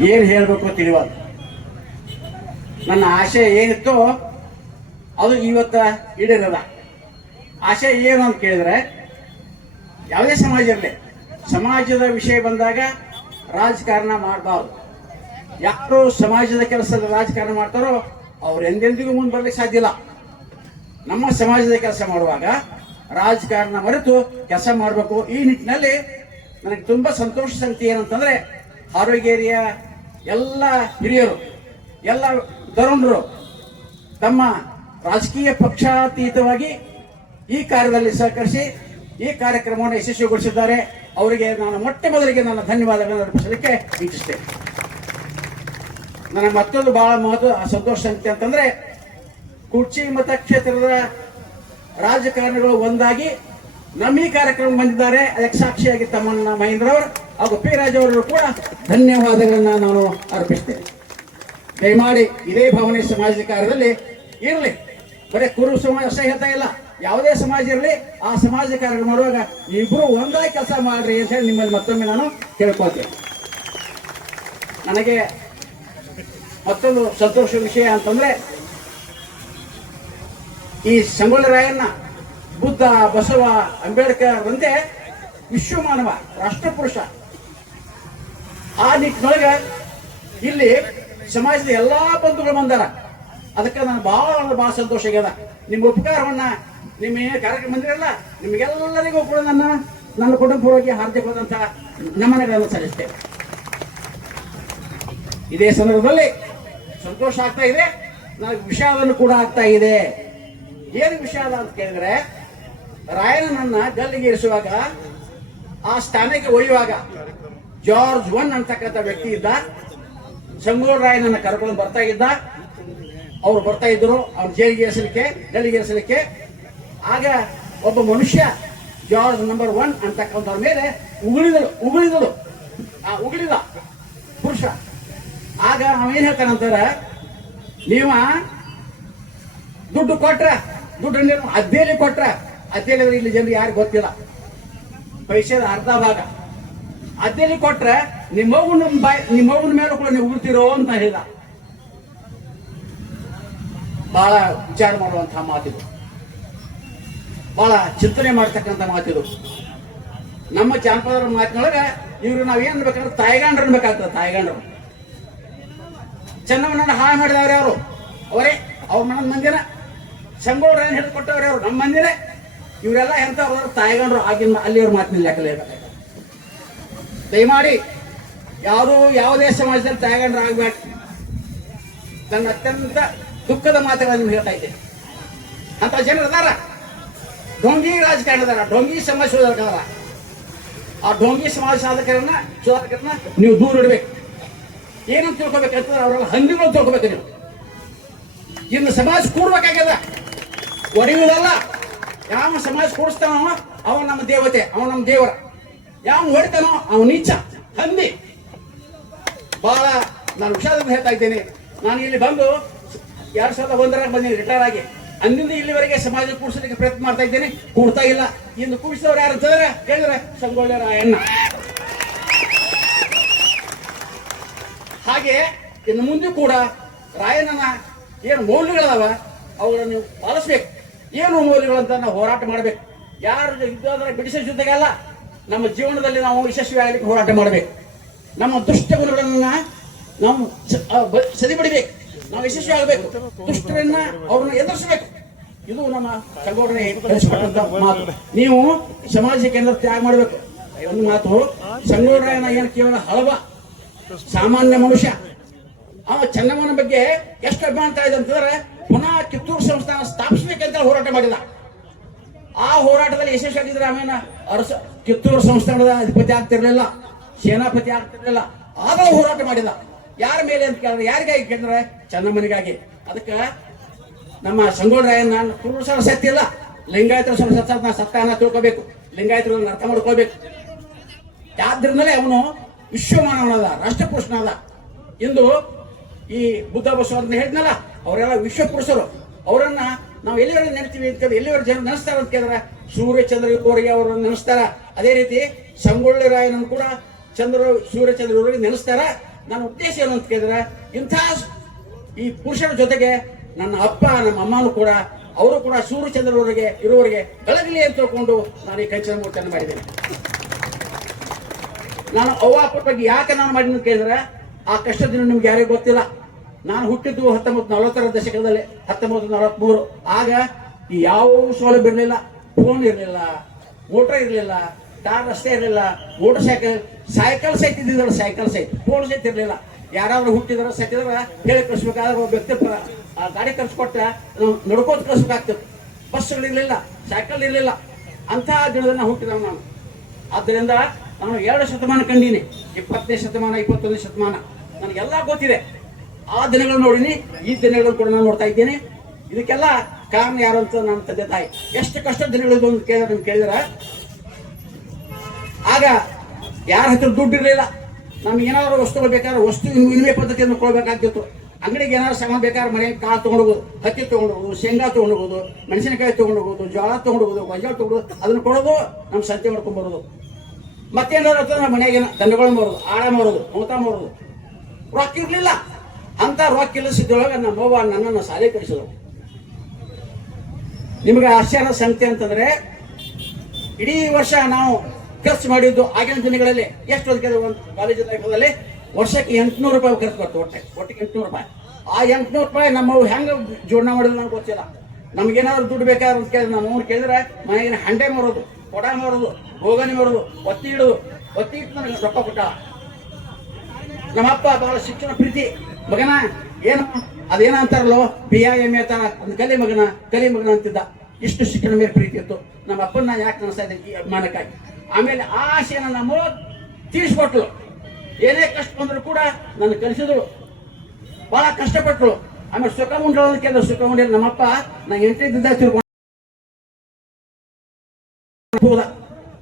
ಏನು ಹೇಳಬೇಕು ತಿಳಿವಲ್ಲ ನನ್ನ ಆಶೆ ಏನಿತ್ತೋ ಅದು ಇವತ್ತು ಈಡೇರದ. ಆಶೆ ಏನು ಅಂತ ಕೇಳಿದ್ರೆ, ಯಾವುದೇ ಸಮಾಜ ಇರಲಿ, ಸಮಾಜದ ವಿಷಯ ಬಂದಾಗ ರಾಜಕಾರಣ ಮಾಡಬಾರ್ದು. ಯಾರು ಸಮಾಜದ ಕೆಲಸದ ರಾಜಕಾರಣ ಮಾಡ್ತಾರೋ ಅವ್ರು ಎಂದೆಂದಿಗೂ ಮುಂದೆ ಬರ್ಲಿಕ್ಕೆ ಸಾಧ್ಯ ಇಲ್ಲ. ನಮ್ಮ ಸಮಾಜದ ಕೆಲಸ ಮಾಡುವಾಗ ರಾಜಕಾರಣ ಮರೆತು ಕೆಲಸ ಮಾಡಬೇಕು. ಈ ನಿಟ್ಟಿನಲ್ಲಿ ನನಗೆ ತುಂಬಾ ಸಂತೋಷ ಸಂಗತಿ ಏನಂತಂದ್ರೆ ಆರೋಗ್ಯರಿಯ ಎಲ್ಲ ಹಿರಿಯರು, ಎಲ್ಲ ತರುಣರು ತಮ್ಮ ರಾಜಕೀಯ ಪಕ್ಷಾತೀತವಾಗಿ ಈ ಕಾರ್ಯದಲ್ಲಿ ಸಹಕರಿಸಿ ಈ ಕಾರ್ಯಕ್ರಮವನ್ನು ಯಶಸ್ವಿಗೊಳಿಸಿದ್ದಾರೆ. ಅವರಿಗೆ ನಾನು ಮೊಟ್ಟ ಮೊದಲಿಗೆ ನನ್ನ ಧನ್ಯವಾದಗಳನ್ನು ಅರ್ಪಿಸಲಿಕ್ಕೆ ಇಚ್ಛಿಸ್ತೇನೆ. ನನಗೆ ಮತ್ತೊಂದು ಬಹಳ ಮಹತ್ವ ಸಂತೋಷ ಸಂಖ್ಯೆ ಅಂತಂದ್ರೆ ಕುರ್ಚಿ ಮತಕ್ಷೇತ್ರದ ರಾಜಕಾರಣಿಗಳು ಒಂದಾಗಿ ನಮ್ಮ ಈ ಕಾರ್ಯಕ್ರಮ ಬಂದಿದ್ದಾರೆ. ಅದಕ್ಕೆ ಸಾಕ್ಷಿಯಾಗಿ ತಮ್ಮಣ್ಣ ಮಹೇಂದ್ರ ಅವರು ಹಾಗೂ ಪಿ ರಾಜವರು ಕೂಡ ಧನ್ಯವಾದಗಳನ್ನ ನಾನು ಅರ್ಪಿಸ್ತೇನೆ. ದಯಮಾಡಿ ಇದೇ ಭಾವನೆ ಸಮಾಜದ ಕಾರ್ಯದಲ್ಲಿ ಇರಲಿ. ಬರೀ ಕುರು ಸಮಾಜ ಅಷ್ಟೇ ಇಲ್ಲ. ಯಾವುದೇ ಸಮಾಜ ಇರಲಿ, ಆ ಸಮಾಜ ಕಾರ್ಯ ಮಾಡುವಾಗ ಇಬ್ರು ಒಂದಾಗಿ ಕೆಲಸ ಮಾಡ್ರಿ ಅಂತ ಹೇಳಿ ನಿಮ್ಮಲ್ಲಿ ಮತ್ತೊಮ್ಮೆ ನಾನು ಕೇಳ್ಕೊಳ್ತೇನೆ. ನನಗೆ ಮತ್ತೊಂದು ಸಂತೋಷ ವಿಷಯ ಅಂತಂದ್ರೆ, ಈ ಸಂಗೊಳ್ಳಿ ರಾಯಣ್ಣ ಬುದ್ಧ, ಬಸವ, ಅಂಬೇಡ್ಕರ್ ಅಂತೆ ವಿಶ್ವಮಾನವ, ರಾಷ್ಟ್ರಪುರುಷ. ಆ ನಿಟ್ಟಿನೊಳಗೆ ಇಲ್ಲಿ ಸಮಾಜದ ಎಲ್ಲಾ ಬಂಧುಗಳು ಬಂದಾರ. ಅದಕ್ಕೆ ನಾನು ಬಹಳ ಅಂದ್ರೆ ಬಹಳ ಸಂತೋಷ ಆಗ್ಯದ. ನಿಮ್ಮ ಉಪಕಾರವನ್ನ ನಿಮ್ಮ ಏನು ಕಾರ್ಯಕ್ರಮ ಬಂದಿರಲ್ಲ, ನಿಮಗೆಲ್ಲರಿಗೂ ಕೂಡ ನನ್ನ ನನ್ನ ಕುಟುಂಬಪೂರ್ವಕ್ಕೆ ಹಾರ್ದಿಕವಾದಂಥ ನಮನಗಳನ್ನು ಸಲ್ಲಿಸ್ತೇವೆ ಇದೇ ಸಂದರ್ಭದಲ್ಲಿ ಸಂತೋಷ ಆಗ್ತಾ ಇದೆ. ನನಗೆ ವಿಷಾದನು ಕೂಡ ಆಗ್ತಾ ಇದೆ. ಏನು ವಿಷಾದ ಅಂತ ಕೇಳಿದ್ರೆ ರಾಯಣ್ಣನನ್ನ ಗಲ್ಲಿಗೇರಿಸುವಾಗ, ಆ ಸ್ಥಾನಕ್ಕೆ ಒಯ್ಯುವಾಗ ಜಾರ್ಜ್ ಒನ್ ಅಂತಕ್ಕಂಥ ವ್ಯಕ್ತಿ ಇದ್ದ. ಸಂಗೋಳ್ ರಾಯನನ್ನ ಕರ್ಕೊಂಡು ಬರ್ತಾ ಇದ್ದ. ಅವ್ರು ಬರ್ತಾ ಇದ್ರು, ಅವ್ರು ಜೈಲಿಗೆ ಎಸಲಿಕ್ಕೆ ಡೆಲ್ಲಿಗೆ ಎಸಲಿಕ್ಕೆ. ಆಗ ಒಬ್ಬ ಮನುಷ್ಯ ಜಾರ್ಜ್ ನಂಬರ್ ಒನ್ ಅಂತಕ್ಕಂಥವ್ರ ಮೇಲೆ ಉಗುಳಿದಳು ಉಗುಳಿದಳು. ಆ ಉಗುಳಿದ ಪುರುಷ. ಆಗ ನಾವೇನ್ ಹೇಳ್ತಾನಂತಾರ ನೀವ ದುಡ್ಡು ಕೊಟ್ರ, ದುಡ್ಡು ಅದ್ದೇಲಿ ಕೊಟ್ರ ಅದ್ದೇಲಿ ಇಲ್ಲಿ ಜನರು ಯಾರು ಗೊತ್ತಿಲ್ಲ. ಪೈಸೆದ ಅರ್ಧ ಭಾಗ. ಅದ್ದೇಲಿ ಮಗು ನಿಮ್ಮ ಬಾಯ್ ನಿಮ್ಮವ್ವನ ಮೇಲೆ ಕೂಡ ನೀವು ಉಳ್ತಿರೋ ಅಂತ ಹೇಳಿದ ಬಹಳ ವಿಚಾರ ಮಾಡುವಂತಹ ಮಾತಿದು ಬಹಳ ಚಿಂತನೆ ಮಾಡ್ತಕ್ಕಂಥ ಮಾತಿದು ನಮ್ಮ ಜಾನಪದರ ಮಾತಿನೊಳಗೆ ಇವ್ರು ನಾವೇನ್ ಅನ್ಬೇಕಂದ್ರೆ ತಾಯಿಗಂಡ್ರ ಅನ್ಬೇಕಾಗ್ತದೆ, ತಾಯಿಗಂಡ್ರು. ಚೆನ್ನಮ್ಮನನ್ನ ಹಾಳು ಮಾಡಿದವ್ರೆ ಯಾರು? ಅವರೇ, ಅವ್ರ ಮನ ಮಂದಿನ. ಸಂಗೋಡ್ರ ಏನ್ ಹೇಳ್ಕೊಟ್ಟವ್ರ ಯಾರು? ನಮ್ಮ ಮಂದಿನೇ. ಇವರೆಲ್ಲ ಎಂತ ತಾಯಿಗಂಡ್ರು ಆಗಿನ ಅಲ್ಲಿಯವ್ರ ಮಾತಿನ ಲೆಕ್ಕಲೇ ದಯಮಾಡಿ ಯಾರು ಯಾವುದೇ ಸಮಾಜದಲ್ಲಿ ತಾಯಿಗಂಡ್ರು ಆಗ್ಬೇಕು ನನ್ನ ಅತ್ಯಂತ ದುಃಖದ ಮಾತುಗಳನ್ನು ನಿಮ್ಗೆ ಹೇಳ್ತಾ ಇದ್ದೇನೆ. ಅಂತ ಜನರು ಅದಾರ? ಡೊಂಗಿ ರಾಜಕಾರಣ ಅದಾರ, ಡೊಂಗಿ ಸಮಾಜ ಸಾಧಕರ ಆ ಡೊಂಗಿ ಸಮಾಜ ಸಾಧಕರನ್ನ ಸುಧಾರಕರನ್ನ ನೀವು ದೂರ ಇಡಬೇಕು. ಏನಂತ ತಿಳ್ಕೊಬೇಕಂತಂದ್ರೆ ಅವರೆಲ್ಲ ಹಂದಿಗಳು ತಿಳ್ಕೊಬೇಕು ನೀವು. ಇನ್ನು ಸಮಾಜ ಕೂಡ್ಬೇಕಾಗ್ಯದ? ಒಡೆಯುವುದಲ್ಲ. ಯಾವ ಸಮಾಜ ಕೂಡಿಸ್ತಾನೋ ಅವ ನಮ್ಮ ದೇವತೆ, ಅವ ನಮ್ಮ ದೇವರ. ಯಾವ ಹೊಡಿತಾನೋ ಅವ ನೀಚ. ಹಂದಿ. ಬಹಳ ನಾನು ವಿಷಾದದಿಂದ ಹೇಳ್ತಾ ಇದ್ದೇನೆ. ನಾನು ಇಲ್ಲಿ ಬಂದು ಎರಡ್ ಸಾವಿರದ ಒಂದರಾಗ ಬಂದೀನಿ ರಿಟೈರ್ ಆಗಿ. ಅಂದಿಂದ ಇಲ್ಲಿವರೆಗೆ ಸಮಾಜ ಕೂಡಿಸಲಿಕ್ಕೆ ಪ್ರಯತ್ನ ಮಾಡ್ತಾ ಇದ್ದೇನೆ. ಕೂಡ್ತಾ ಇಲ್ಲ. ಇನ್ನು ಕೂಡಿಸಿದವ್ರು ಯಾರು ಅಂತಂದ್ರೆ ಹೇಳಿದ್ರೆ ಸಂಗೊಳ್ಳಿ ರಾಯಣ್ಣ. ಹಾಗೆ ಇನ್ನು ಮುಂದೆ ಕೂಡ ರಾಯಣ್ಣನ ಏನು ಮೌಲ್ಯಗಳದಾವ ಅವುಗಳನ್ನು ನೀವು ಪಾಲಿಸ್ಬೇಕು. ಏನು ಮೌಲ್ಯಗಳಂತ ನಾವು ಹೋರಾಟ ಮಾಡಬೇಕು. ಯಾರು ಯುದ್ಧ ಬಿಡಿಸೋ ಜೊತೆಗೆ ಅಲ್ಲ. ನಮ್ಮ ಜೀವನದಲ್ಲಿ ನಾವು ಯಶಸ್ವಿ ಆಗಲಿಕ್ಕೆ ಹೋರಾಟ ಮಾಡಬೇಕು. ನಮ್ಮ ದುಷ್ಟ ಗುಣಗಳನ್ನ ನಾವು ಸರಿಪಡಿಬೇಕು. ನಾವು ಯಶಸ್ವಿ ಆಗಬೇಕು ದುಷ್ಟರನ್ನ ಅವ್ರನ್ನ ಎದುರಿಸಬೇಕು. ಇದು ನಮ್ಮ ಸಂಘಟನೆ ಮಾತು. ನೀವು ಸಮಾಜಕ್ಕೆ ಕೇಂದ್ರ ತ್ಯಾಗ ಮಾಡಬೇಕು. ಒಂದು ಮಾತು ಸಂಘಟನೆ ಏನು ಕೇವಲ ಹಳವ, ಸಾಮಾನ್ಯ ಮನುಷ್ಯ, ಆ ಚೆನ್ನಮ್ಮನ ಬಗ್ಗೆ ಎಷ್ಟು ಅಭಿಮಾನ ಇದೆ ಅಂತಂದ್ರೆ, ಪುನಃ ಕಿತ್ತೂರು ಸಂಸ್ಥಾನ ಸ್ಥಾಪಿಸಬೇಕಂತ ಹೋರಾಟ ಮಾಡಿದ. ಆ ಹೋರಾಟದಲ್ಲಿ ಯಶಸ್ವಿ ಆಗಿದ್ರೆ ಆಮೇಲೆ ಅರಸ ಕಿತ್ತೂರು ಸಂಸ್ಥಾನದ ಅಧಿಪತಿ ಆಗ್ತಿರ್ಲಿಲ್ಲ, ಸೇನಾಪತಿ ಆಗ್ತಿರ್ಲಿಲ್ಲ, ಆದರೂ ಹೋರಾಟ ಮಾಡಿದ ಯಾರ ಮೇಲೆ ಅಂತ ಕೇಳಿದ್ರೆ, ಯಾರಿಗಾಗಿ ಕೇಳಿದ್ರೆ? ಚೆನ್ನಮ್ಮನಿಗಾಗಿ. ಅದಕ್ಕೆ ನಮ್ಮ ಸಂಗೋಳರಾಯನ್ ಪುರುಷರ ಸತ್ಯ ಇಲ್ಲ. ಲಿಂಗಾಯತರ ಸತ್ತ ಸತ್ತಾನ ತಿಳ್ಕೋಬೇಕು. ಲಿಂಗಾಯತರು ಅರ್ಥ ಮಾಡ್ಕೋಬೇಕು ಆದ್ರಿಂದಲೇ ಅವನು ವಿಶ್ವಮಾನವನದ ರಾಷ್ಟ್ರಪುರುಷನಾದ ಇಂದು ಈ ಬುದ್ಧ ಬಸವ ಅಂತ ಹೇಳಿದ್ನಲ್ಲ, ಅವರೆಲ್ಲ ವಿಶ್ವ ಪುರುಷರು ಅವರನ್ನ ನಾವು ಎಲ್ಲಿವರೆಗೆ ನೆನೆಸ್ತೀವಿ ಅಂತ ಎಲ್ಲಿವರೆಗೆ ಜನ ನೆನೆಸ್ತಾರ ಅಂತ ಕೇಳಿದ್ರೆ ಸೂರ್ಯ ಚಂದ್ರ ಇವರಿಗೆ ಅವರನ್ನು ನೆನೆಸ್ತಾರ. ಅದೇ ರೀತಿ ಸಂಗೊಳ್ಳಿ ರಾಯನನ್ನು ಕೂಡ ಚಂದ್ರ ಸೂರ್ಯ ಚಂದ್ರ ಇವರಿಗೆ ನೆನೆಸ್ತಾರ. ನನ್ನ ಉದ್ದೇಶ ಏನು ಅಂತ ಕೇಳಿದ್ರೆ, ಇಂಥ ಈ ಪುರುಷರ ಜೊತೆಗೆ ನನ್ನ ಅಪ್ಪ, ನಮ್ಮ ಅಮ್ಮನೂ ಕೂಡ, ಅವರು ಕೂಡ ಸೂರ್ಯಚಂದ್ರವರಿಗೆ ಇರುವವರಿಗೆ ಬೆಳಗಲಿ ಅಂತ ತಿಳ್ಕೊಂಡು ನಾನು ಈ ಕಂಚಿನ ಮೂರ್ತಿಯನ್ನು ಮಾಡಿದ್ದೇನೆ. ನಾನು ಅವ್ವ ಅಪ್ಪ ಬಗ್ಗೆ ಯಾಕೆ ನಾನು ಮಾಡಿದ ಕೇಳಿದ್ರೆ, ಆ ಕಷ್ಟದಿಂದ ದಿನ ನಿಮ್ಗೆ ಯಾರಿಗೂ ಗೊತ್ತಿಲ್ಲ. ನಾನು ಹುಟ್ಟಿದ್ದು ಹತ್ತೊಂಬತ್ತು ನಲವತ್ತರ ದಶಕದಲ್ಲಿ, ಹತ್ತೊಂಬತ್ತು ನಲವತ್ಮೂರು. ಆಗ ಯಾವ ಸೌಲಭ್ಯ ಇರಲಿಲ್ಲ ಫೋನ್ ಇರಲಿಲ್ಲ ಮೋಟರ್ ಇರಲಿಲ್ಲ ಟಾರ್ ರಸ್ತೆ ಇರಲಿಲ್ಲ ಮೋಟರ್ ಸೈಕಲ್ ಸೈಕಲ್ ಸಹಿತ ಇದ್ದಿದ್ರು ಸೈಕಲ್ ಸೈಟ್ ಫೋನ್ ಸಹಿತ ಇರಲಿಲ್ಲ. ಯಾರಾದ್ರೂ ಹುಟ್ಟಿದ್ರೆ, ಸತ್ತಿದಾರ, ಹೇಳಿ ಕಳಿಸ್ಬೇಕಾದ್ರೆ ಒಬ್ಬ ವ್ಯಕ್ತಿ ಗಾಡಿ ಕಳ್ಸಿಕೊಟ್ಟ ನಡ್ಕೋತ ಕಳಿಸ್ಬೇಕಾಗ್ತಿತ್ತು ಬಸ್ಗಳಿರಲಿಲ್ಲ ಸೈಕಲ್ ಇರಲಿಲ್ಲ ಅಂತಹ ದಿನದಲ್ಲಿ ಹುಟ್ಟಿದ ನಾನು. ಆದ್ದರಿಂದ ನಾನು ಎರಡು ಶತಮಾನ ಕಂಡೀನಿ. ಇಪ್ಪತ್ತನೇ ಶತಮಾನ, ಇಪ್ಪತ್ತೊಂದನೇ ಶತಮಾನ. ನನಗೆಲ್ಲ ಗೊತ್ತಿದೆ. ಆ ದಿನಗಳನ್ನು ನೋಡಿನಿ, ಈ ದಿನಗಳನ್ನು ಕೂಡ ನಾನು ನೋಡ್ತಾ ಇದ್ದೇನೆ. ಇದಕ್ಕೆಲ್ಲ ಕಾರಣ ಯಾರು ಅಂತ ನನ್ನ ತಂದೆ ತಾಯಿ. ಎಷ್ಟು ಕಷ್ಟ ದಿನಗಳಿದ್ದು ಅಂತ ಕೇಳಿದ್ರೆ ಕೇಳಿದ್ರೆ? ಆಗ ಯಾರ ಹತ್ರ ದುಡ್ಡು ಇರಲಿಲ್ಲ. ನಮ್ಗೆ ಏನಾದ್ರು ವಸ್ತುಗಳು ಬೇಕಾದ್ರೆ ವಸ್ತು ವಿನಿಮಯ ಪದ್ಧತಿಯನ್ನು ಕೊಡ್ಬೇಕಾಗ್ತಿತ್ತು. ಅಂಗಡಿಗೆ ಏನಾದ್ರು ಸಾಮಾನು ಬೇಕಾದ್ರೆ ಮನೆಗೆ ಕಾಳು ತೊಗೊಂಡೋಗೋದು ಹತ್ತಿ ತೊಗೊಂಡೋಗೋದು ಶೇಂಗಾ ತೊಗೊಂಡೋಗೋದು ಮೆಣಸಿನಕಾಯಿ ತೊಗೊಂಡೋಗೋದು ಜೋಳ ತೊಗೊಂಡೋಗೋದು ಗೊಂಜಾಳ ತೊಗೊಂಡೋದು ಅದನ್ನು ಕೊಡೋದು ನಮ್ಮ ಸಂತೆ ಮಾಡ್ಕೊಂಡ್ ಬರೋದು. ಮತ್ತೇನಾದ್ರು ಅಥವಾ ನಮ್ಮ ಮನೆಗೆ ದಂಡಗಳು ಮಾಡೋದು ಆಳ ಮಾಡೋದು ಮೂತ ಮಾಡೋದು ರೊಕ್ಕ ಇರಲಿಲ್ಲ. ಅಂತ ರೊಕ್ಕ ಇಲ್ಲಿಸಿದ್ರೊಳಗೆ ನಮ್ಮವ್ವ ನನ್ನನ್ನು ಶಾಲೆ ನಿಮಗೆ ಆಶ್ಚರ್ಯ ಸಂಗತಿ ಅಂತಂದ್ರೆ, ಇಡೀ ವರ್ಷ ನಾವು ಖರ್ಚು ಮಾಡಿದ್ದು ಆಗಿನ ದಿನಗಳಲ್ಲಿ ಎಷ್ಟು ಓದಿಕೆ ಒಂದು ಕಾಲೇಜ್ ಲೈಫಲ್ಲಿ ವರ್ಷಕ್ಕೆ ಎಂಟುನೂರು ರೂಪಾಯಿ ಖರ್ಚು ಬರ್ತು ಒಟ್ಟೆ. ಒಟ್ಟಿಗೆ ಎಂಟುನೂರು ರೂಪಾಯಿ. ಆ ಎಂಟುನೂರು ರೂಪಾಯಿ ನಮ್ಮ ಹೆಂಗೆ ಜೋಡಣೆ ಮಾಡಿದ್ರು ನನಗೆ ಗೊತ್ತಿಲ್ಲ. ನಮ್ಗೇನಾದ್ರು ದುಡ್ಡು ಬೇಕಾದ್ರೆ ಅಂತ ಕೇಳಿದ್ರೆ ನಮ್ಮ ಅವ್ರು ಕೇಳಿದ್ರೆ ಮನೆಗಿನ ಹಂಡೆ ಮಾರೋದು, ಕೊಡ ಮಾರೋದು ಗೋಗನಿ ಮಾರೋದು, ಒತ್ತಿ ಇಡೋದು. ಒತ್ತಿ ಇಟ್ಟು ನನಗೆ ರೊಕ್ಕ ಕೊಟ್ಟ. ನಮ್ಮಪ್ಪ ಬಹಳ ಶಿಕ್ಷಣ ಪ್ರೀತಿ. ಮಗನ, ಏನು ಅದೇನ ಅಂತಾರಲ್ಲೋ ಬಿ ಐ ಎಂ ಎ ತರ ಒಂದು ಕಲಿ ಮಗನ ಕಲಿ ಮಗನ ಅಂತಿದ್ದ. ಇಷ್ಟು ಶಿಕ್ಷಣ ಮೇಲೆ ಪ್ರೀತಿ ಇತ್ತು. ನಮ್ಮ ಅಪ್ಪನ ಯಾಕೆ ಅನಿಸ್ತಾ ಇದ್ದೆ ಈ ಅಭಿಮಾನಕ್ಕಾಗಿ? ಆಮೇಲೆ ಆ ನಮ್ಮ ತೀರಿಸ್ಕೊಟ್ಲು. ಏನೇ ಕಷ್ಟ ಬಂದರೂ ಕೂಡ ನನ್ನ ಕಲಿಸಿದ್ರು ಬಹಳ ಕಷ್ಟಪಟ್ಟರು ಆಮೇಲೆ ಸುಖ ಉಂಡ್ರ ಸುಖ ಉಂಡಿಲ್ಲ ನಮ್ಮಪ್ಪ ನಾ ಎಂಟಿದ್ದ ತಿಳ್ಕೊಂಡು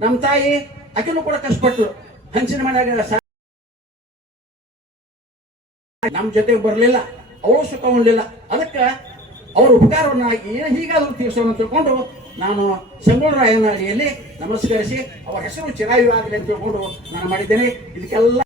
ನಮ್ಮ ತಾಯಿ ಅಕಿನೂ ಕೂಡ ಕಷ್ಟಪಟ್ಟರು ಹಂಚಿನ ಮನೆಯಾಗ ನಮ್ಮ ಜೊತೆಗೆ ಬರಲಿಲ್ಲ. ಅವಳು ಸುಖ ಉಣ್ಲಿಲ್ಲ ಅದಕ್ಕೆ ಅವ್ರ ಉಪಕಾರವನ್ನ ಏನು ಹೀಗಾದರೂ ತೀರ್ಸೋಣ ಅಂತ ತಿಳ್ಕೊಂಡು ನಾನು ಸಂಗೊಳ್ಳ ರಾಯನ ಅಡಿಯಲ್ಲಿ ನಮಸ್ಕರಿಸಿ, ಅವರ ಹೆಸರು ಚಿರಾಯು ಆಗಲಿ ಅಂತ ತಿಳ್ಕೊಂಡು ನಾನು ಮಾಡಿದ್ದೇನೆ. ಇದಕ್ಕೆಲ್ಲ